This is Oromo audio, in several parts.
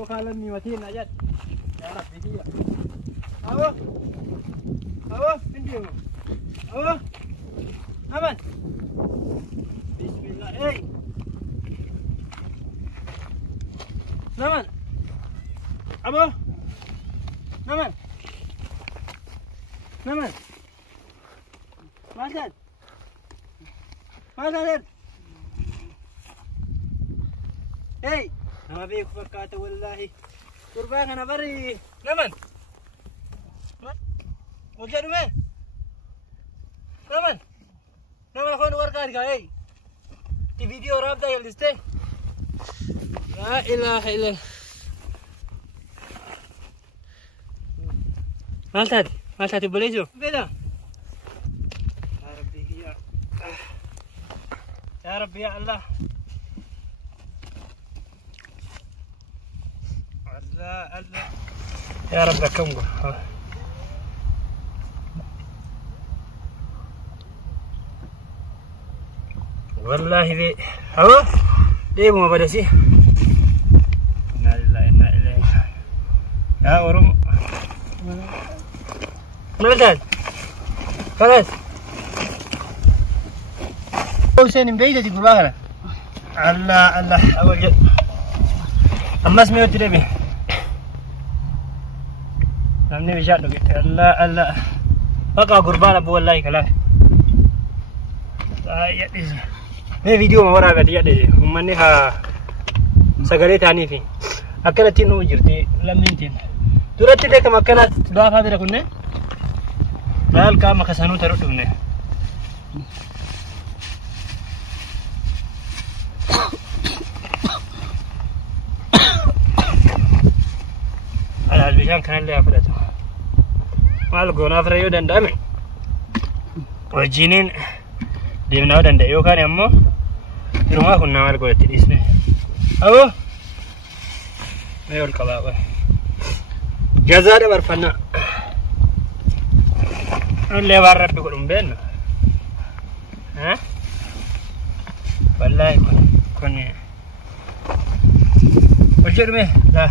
أبو خالني متين أجد يا ربي كذا أبو عندي أبو أمن بسم الله إيه نمن أبو نمن ما زال إيه ما بيك فكات والله قربان أنا بري نمن وجد مين نمن أخوان ورقات إيه في فيديو رابطة يلدسته لا إله إلا الله مالتاتي بليزو بيدا يا ربي يا الله الله يا رب لكم والله ذي هو دي ما بدسي إنا لله إنا إليه يا ورم مالتات خلاص حسين بعيدة تقول باغنا الله أول جد أما اسمي وتربي نمني بشار لقيت الله بقى قربان أبو والله كلام يدي ما فيديو ما ورا قدي يدي ومني ها سجلت عني في أكلت إنه جرتي لمنتين ترى تلك ما كانت لا هذا كنا لا كام كسانو تردونه البيشان كان اللي أفرده ما لقونا فريو دندامي وجينين ديمنا دندايو كان يمو روما كنا ما لقونا تليسني أبو ما يقول كبابا جزاء برفنا اللي بارب بيقولون بيننا ها والله كوني وجد مه لا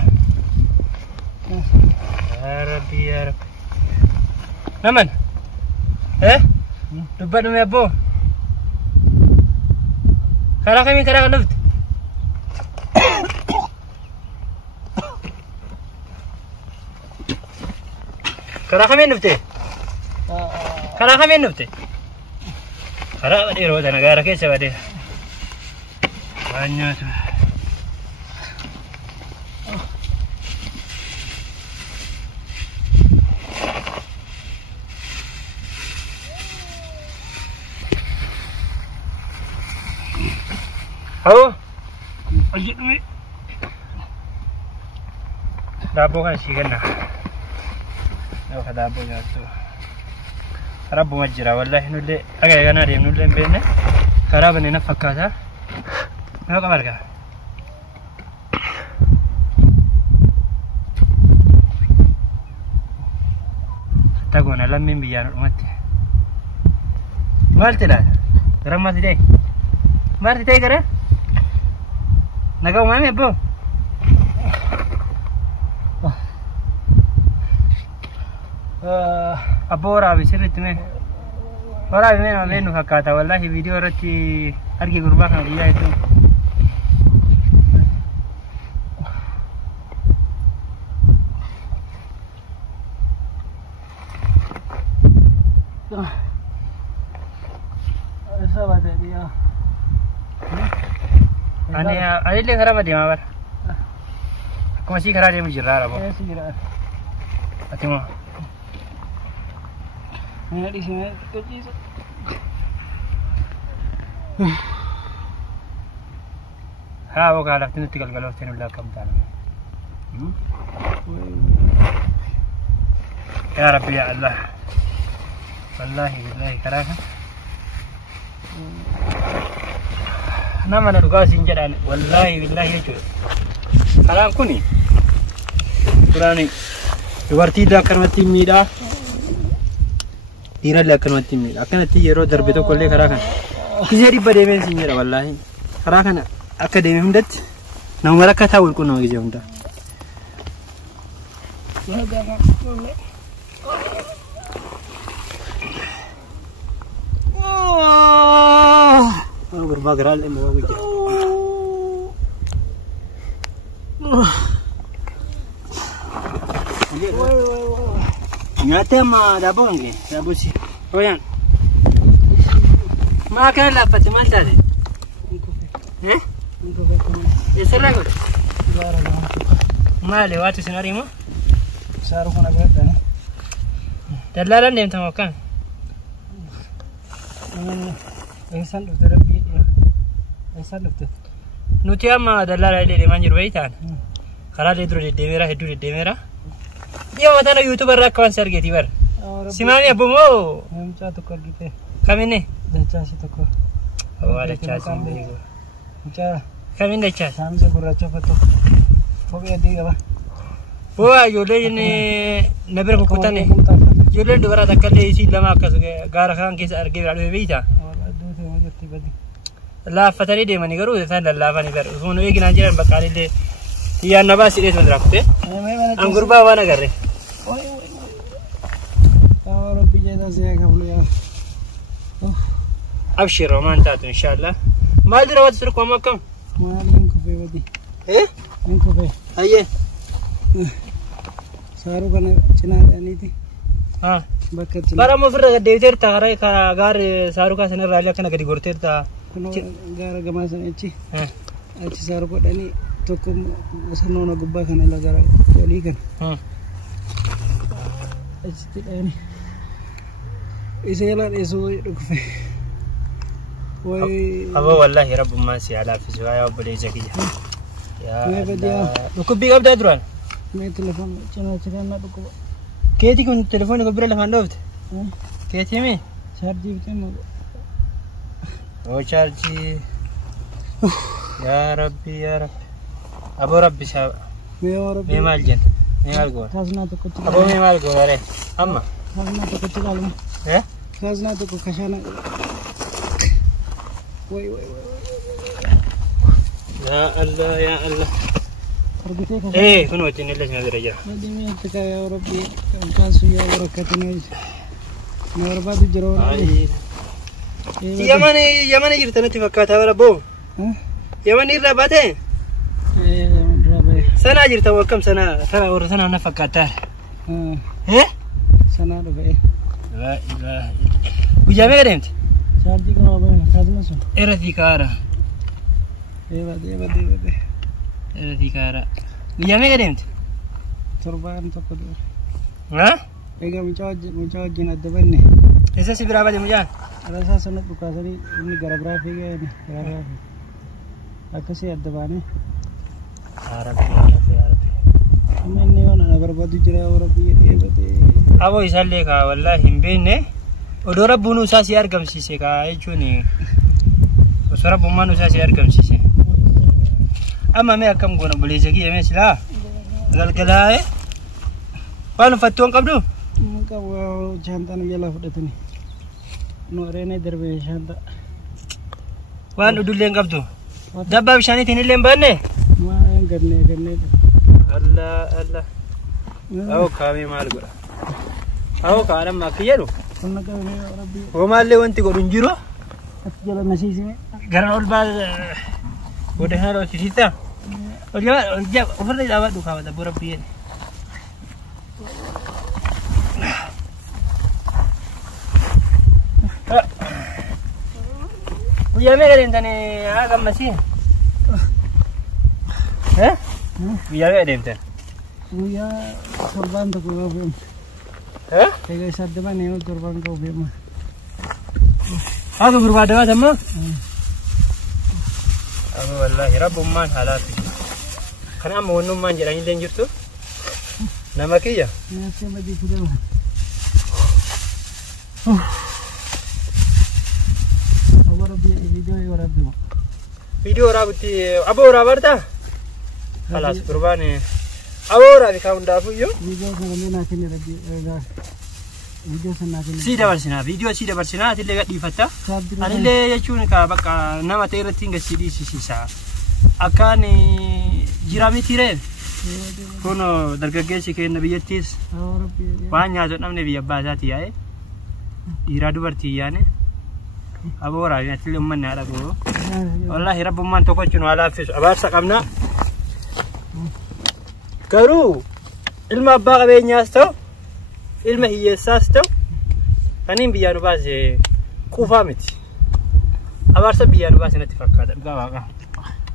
يا ربي نمن ايه دبنا يا ابو كراك نفت كراك نفتي كراك بدي روح أنا كراك كيس بدي banyak tu Halo, ajit ni. Dabo kan sih kan? Nah, kada dabo ya tu. Rabu majra, wallahi nulle. Agak kan ada yang nulle bene. Karab ni nak fakata. Mana kabar kah? Tagon alam min biar mati. Mal tidak. Ramah tidak. Mar tidak kara? Nagaw mami po. Abora bisirit me. Ora me na menu hakata wallahi video rati arki gurba kan dia itu. Esa bade dia. Ani le khara mati mabar. Aku masih khara dia menjerar apa? Masih jerar. Atimo. Ini di sini kecil. Ha, वो कहा लगते हैं तिकल गलो तेरे लाख कम ताने. Ya Rabbi ya Allah. Wallahi billahi karakan. Nama nak duga sinjaran wallahi billahi itu. Karam kuni. Purani. Dubartii daa karmatti miidhaa. Dhiira illee akkanumatti miidha. Akkanatti yeroo darbe tokko illee karaa kana. Gisee dhibba deemee siin jedha wallahi. Karaa kana akka deeme hundatti nama rakkataa walqunnama gisee hunda. berbagral ini mau kerja. Nyata mah dapur enggak? Dapur sih. Oh yang. Makan lah pasti mana tadi? Eh? Ya serang kau. Mana lewat sini hari mu? Saru kena berapa ni? Dalalan dia tengok kan? Insan tu terapi ya. Insan tu. Nuti ama dalalan dia manjur baitan. Karena dia terus di demera. Dia matana YouTuber rakwan sergeti bar. Simani abu mo. Macam tu kau gitu. Kami ni. Dah sih tu kau. Oh ada cacing ni. Macam. Kami ni cacing. Sambil berat coba tu. Fokus dia apa? Wah, yule ini naber kukutan ni. Yule dua orang tak kali isi lama kas gara kan kisah argi berada di bawah. Aduh, tu macam tiba-tiba. La fatani dia mani garu, saya dah la fani ber. Usman ini nanjiran bakal dia. Iya nabas ini tu rakte. Anggur bawa mana garre? Orang pijat saya kamu ya. Abshir roman taat insyaallah. Mal dirawat suruh kamu kam. Malin kopi badi. Kopi. Aye. Saru kan Cina ni ti. Bakat Cina. Bara mo fira deiter ta garai ka gar saru ka sana rala kana gadi gorter ta. Kuno gara gamasan echi. Echi saru ko dani toko sana na gubba kana la gara koli kan. Echi ti dani. Isayalan isu kopi. Woi. Abo wallahi rabb ma si ala fi zuaya bade zakiya. Ya. Allah. Ko big up dadran. Main telefon Cina nak tu. Keti kun telefon ko birala handovt. Keti mi? Charge betul. Oh charge. Ya Rabbi. Abu Rabbi sah. Memal jen. Memal go. Khazna tu kuch. Abu memal go are. Amma. Khazna tu kuch lalu. Khazna tu kuch khashana. Woi. Ya Allah. كن وجهنا ليش ما درجة. مدينة تكايا أوروبي كان سويا وركتنا. نوربادي جرون. يماني جرتنا تفكرت هذا بو. يماني رباته. رباته. سنة جرت وكم سنة ورسنا نفكرتها. سنة رباته. لا إله. وجامع قدمت. شارجي كم أبغى خازنا سو. إرثي كارا. إيه. إرثي كارا. وجامع قدمت. تربان تقدر. إيجا مجاج جنا دبني. إذا سبرا بدي مجان. راسا سنة بكاسري إني غرابرافي كه غرابرافي. أكسي أدباني. عربي. أمني وانا غراباتي جرا أوروبي يبتي. أبو يسألك والله هم بينه. ودورا بونو ساسي أرقم سيسي كا يجوني. وسورا بومانو ساسي أرقم سيسي. أما ما كم قلنا بليزكي يا مسلا. قال Paano fatuan kabdu? Kau jantan yala fudetani. No rene derbe janta. Wan udul leng kabdu. Dabba bishani tini lembane. Ma garne. Allah. Aw kami mal gora. Aw karam makiyaru. Kunna ka me rabbi. O malle wanti godun jiro. Atjala nasisi me. Garan ol bal. Ode haro sita. Olja oferde dawa du kawa da rabbi. Ya me garin tani agam masih. Ya me garin tani. Ya turban tu kau film. Tega sadde mana ni turban kau film. Aku berbada sama. Aku wallahi Rabbu man halati. Karena mau man jalan lanjut tu. Nama kia? Ya siapa di video. Video rabuti abo rabarta halas qurbani abo rabi kaun dafu yo video sana kene rabbi video sana kene sida barsina tille gadi fatta anile yachun ka baka nama tayra tinga sidi sisa akani jirami tire Kun dargaggeessi keenya biyyattiis waan nyaatu dhabne biyya abbaa isaati yaa'e dhiiraa dubartii yaane aboo waraabin ati illee uummanni haadha goo wallaahi rabbummaan tokkochi nu haa laaffisu abaarsa qabna garuu ilma abbaa qabeenyaas ta'u ilma hiyyeessaas ta'u kaniin biyyaa nu baase quufaa miti abaarsa biyyaa nu baase natti fakkaata dhugaa waaqa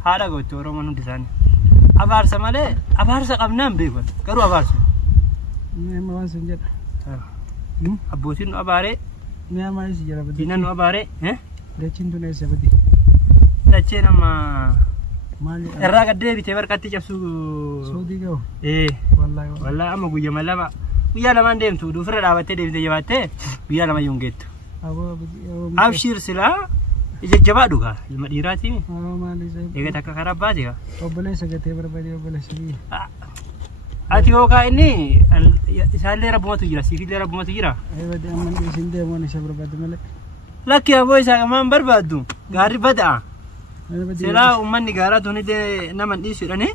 haadha gootti oromoon hundi isaanii abaarsa malee abaarsa qabnaan beekan garuu abaarsa nama waan sun jedha abbootiin nu abaaree nama isi jira badi diinan nu abaaree dachin tun eessa badi dachee nama maali irraa gaddee bitee barqatti cabsu soodii gahu wallahi amma guyyaa lamaan deemtu duufirra dhaabattee deemtee jabaattee guyyaa lama yoon geettu abshir silaa ijajjabaa dhugaa ilma dhiiraatiin eegata akka karaa baate obboleessa gatee barbaadee obboleessa biyya ati hookaa inni isaallee rabbumatu jira siifillee rabbumatu jira badi amman isin deemoon isa barbaadde malee lakki aboo isaa qamaan barbaaddu gaarri bada'a silaa uummanni gaaraa tunidee naman dhiisudhani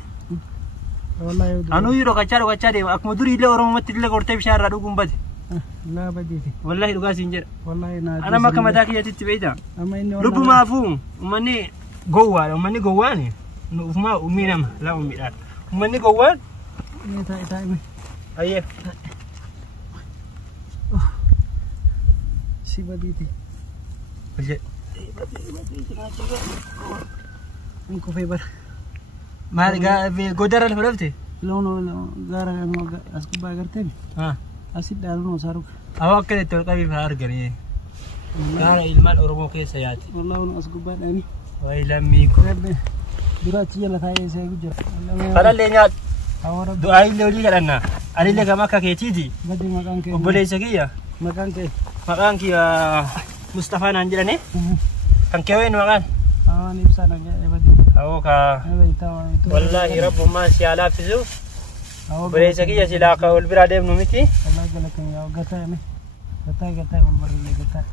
anuu yeroo dhokachaa deema akkuma durii illee oromumatti illee gortee bishaan irraa dhuguun bade laa badiiti wallahi dhugaa siin jedha wallahi naa ana makka mataa kiyyatitti beeyta amma inni lubbumaafuu uummanni gowwaan ufumaa ummii nama laa ummiidhaan uummanni gowwaan ni taa'ime ayyee si badiiti in kufee bara maal godara lafa dhafte loon gaara as gubbaa agarteen asit dhaaluun osaaruka awoo akkanatti ol qabiif haa arganii gaara ilmaan oromoo keessa yaati wallahi as gubbaa dhaani wayi lammii ko dura achi jala taa'ee isa eegu jira kanallee nyaadhu du'aa illee olii kadhannaa anillee gama akka keetiiti badi maqaan kee obboleessa kiyya maqaan kiyya Mustafaa naan jedhani kan kee wayin maqaan awaan ibsaa naan jedhee badi awoo kaa wallaahi rabbummaan si haa laaffisu obboleessa kiyya silaa akka ol biraa deemnu miti wallahi galatan yaa gataa wal barallee gataa